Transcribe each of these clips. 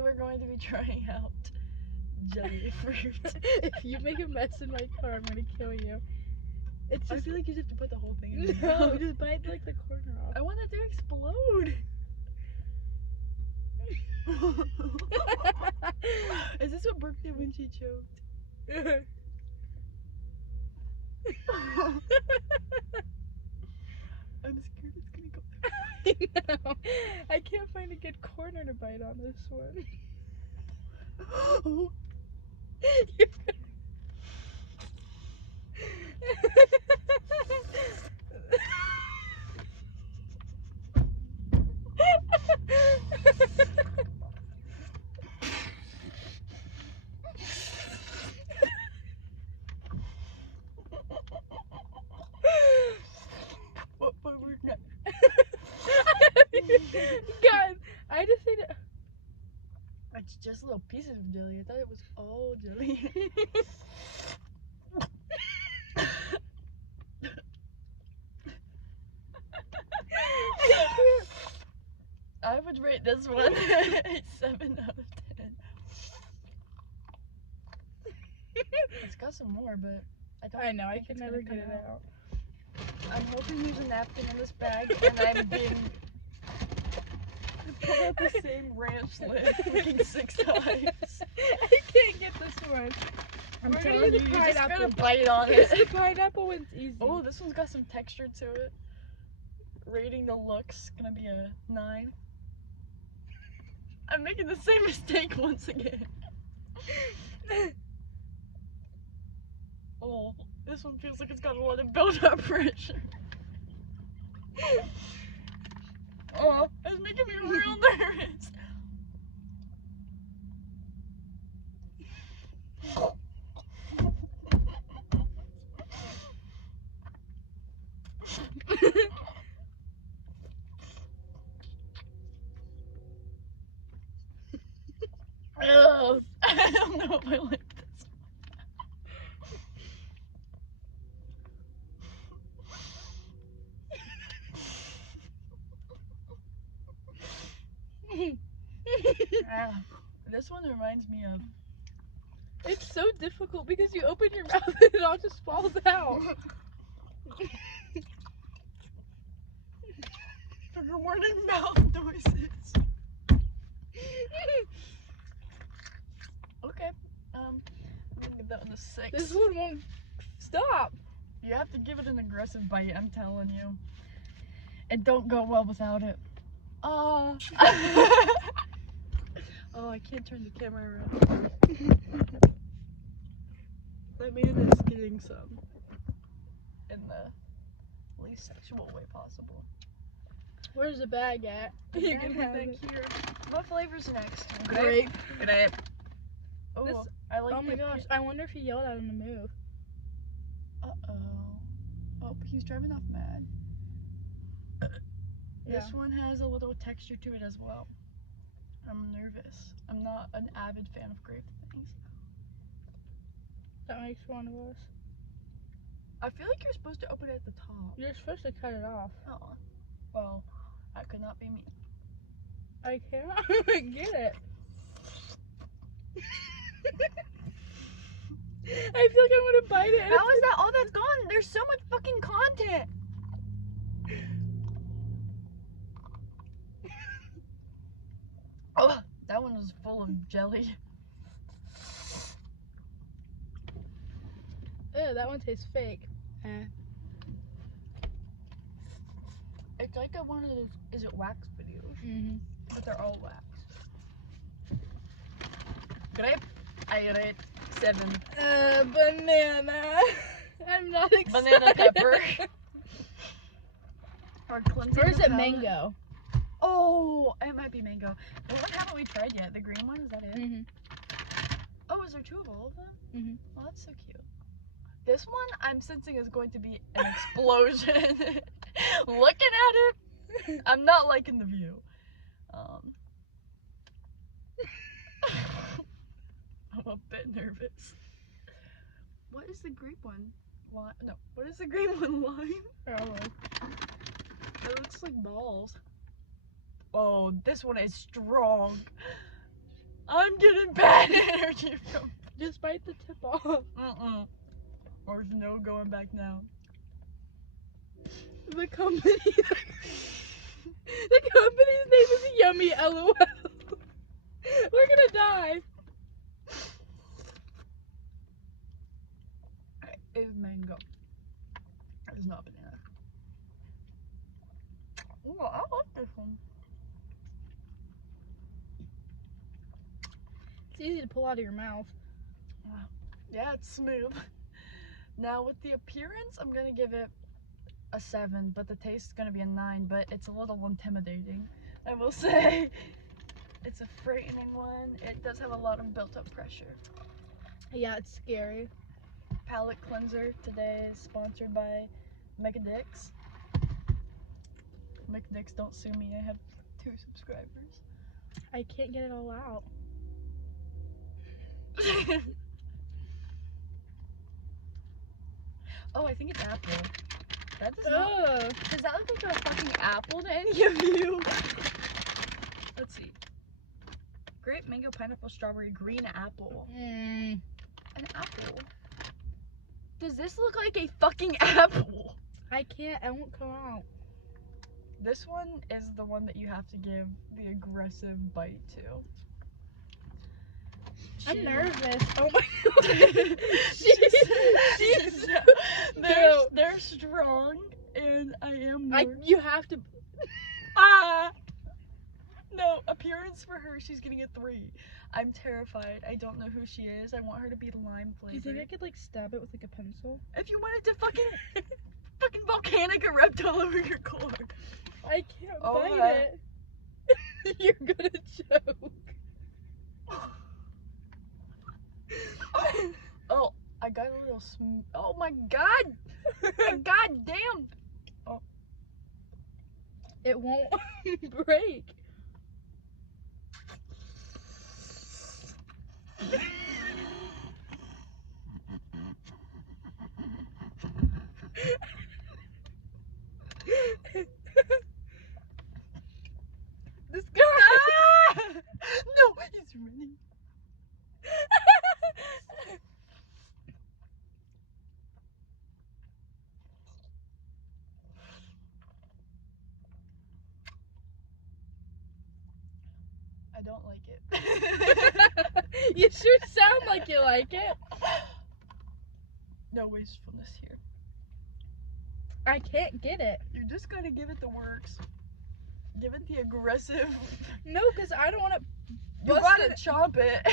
Today we're going to be trying out jelly fruit. If you make a mess in my car, I'm gonna kill you. It's I just feel like you just have to put the whole thing in your no, mouth. just bite like the corner off. I want it to explode. Is this what Brooke did when she choked? I'm scared it's gonna go. No, I can't find a good corner to bite on this one. What forward next? God, I just need to. It's just little pieces of jelly. I thought it was all jelly. I would rate this one a 7 out of 10. It's got some more, but I don't. I know, I think can it's never gonna get come it out. I'm hoping there's a napkin in this bag, and I'm being. I pulled out the same ranch lid freaking 6 times. I can't get this one. I'm We're telling gonna you, use you just gotta pineapple bite on Because it. the pineapple one's easy. Oh, this one's got some texture to it. Rating the looks, gonna be a 9. I'm making the same mistake once again. Oh, this one feels like it's got a lot of build-up pressure. Oh, it's making me real nervous. Ugh. I don't know if I like this. This one reminds me of. It's so difficult because you open your mouth and it all just falls out. Trigger warning mouth noises. Okay, I'm gonna give that one a 6. This one won't stop. You have to give it an aggressive bite, I'm telling you. It don't go well without it. Oh, I can't turn the camera around. That man is getting some. In the least sexual way possible. Where's the bag at? You can have back it. here. What flavor's next? Grape. Grape. Oh, This- I like Oh my the gosh, I wonder if he yelled at him to move. Uh-oh. Oh, he's driving off mad. This one has a little texture to it as well. I'm nervous. I'm not an avid fan of grape things. That makes one of us. I feel like you're supposed to open it at the top. You're supposed to cut it off. Oh. Well, that could not be me. I can't get it. I feel like I'm gonna bite it. and How is that all that's gone? There's so much fucking content. Oh, that one was full of jelly. Ew, that one tastes fake. It's like one of those, is it wax videos? Mm-hmm. But they're all wax. Grape, I rate 7. Banana. I'm not excited. Banana pepper. Or cleansing Or is the it palate. mango? Oh, it might be mango. The one haven't we tried yet? The green one, is that it? Mm-hmm. Oh, is there 2 of all of them? Mm-hmm. Oh, that's so cute. This one I'm sensing is going to be an explosion. Looking at it, I'm not liking the view. I'm a bit nervous. What is the grape one? Lime? No. What is the green one? Lime? Probably. It looks like balls. Oh, this one is strong. I'm getting bad energy from. Just bite the tip off. There's no going back now. The company. The company's name is Yummy LOL. We're gonna die. It's mango. It's not banana. Ooh, I like this one. It's easy to pull out of your mouth. Yeah, it's smooth. Now with the appearance, I'm gonna give it a 7, but the taste is gonna be a 9, but it's a little intimidating, I will say. It's a frightening one. It does have a lot of built up pressure. Yeah, it's scary. Palette cleanser today is sponsored by Mechadix. Mechadix, don't sue me, I have 2 subscribers. I can't get it all out. Oh, I think it's apple. That does Ugh. that look like a fucking apple to any of you? Let's see. Grape, mango, pineapple, strawberry, green apple. Mm. An apple. Does this look like a fucking apple? I can't. I won't come out. This one is the one that you have to give the aggressive bite to. I'm nervous. Oh my god. She's they're strong, and I am more. you have to. No, appearance for her, she's getting a 3. I'm terrified. I don't know who she is. I want her to be lime Do you flavored. think I could like stab it with like a pencil? If you wanted to fucking volcanic erupt all over your cord. I can't Oh, bite my. it. You're gonna choke. Oh, I got a little oh my god! God damn! It won't break. This guy. No, he's running. I don't like it. You sure sound like you like it. No wastefulness here. I can't get it. You just gotta give it the works. Give it the aggressive. No, because I don't want to. You gotta chomp it.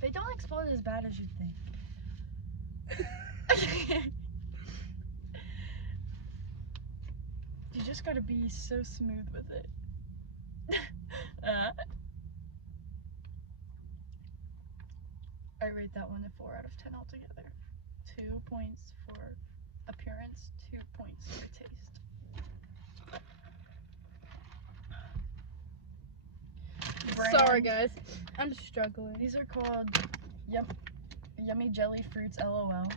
They don't explode as bad as you think. You just gotta be so smooth with it. I rate that one a 4 out of 10 altogether. 2 points for appearance, 2 points for taste. Sorry, guys. I'm struggling. These are called Yummy Jelly Fruits LOL.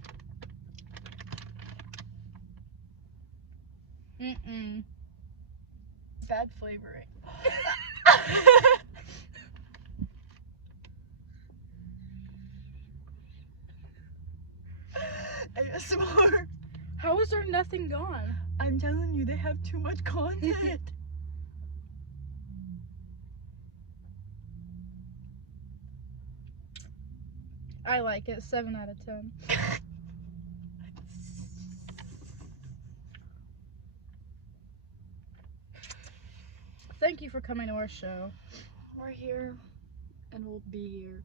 Mm-mm. Bad flavoring. ASMR. How is there nothing gone? I'm telling you, they have too much content. I like it. 7 out of 10. Thank you for coming to our show. We're here, and we'll be here.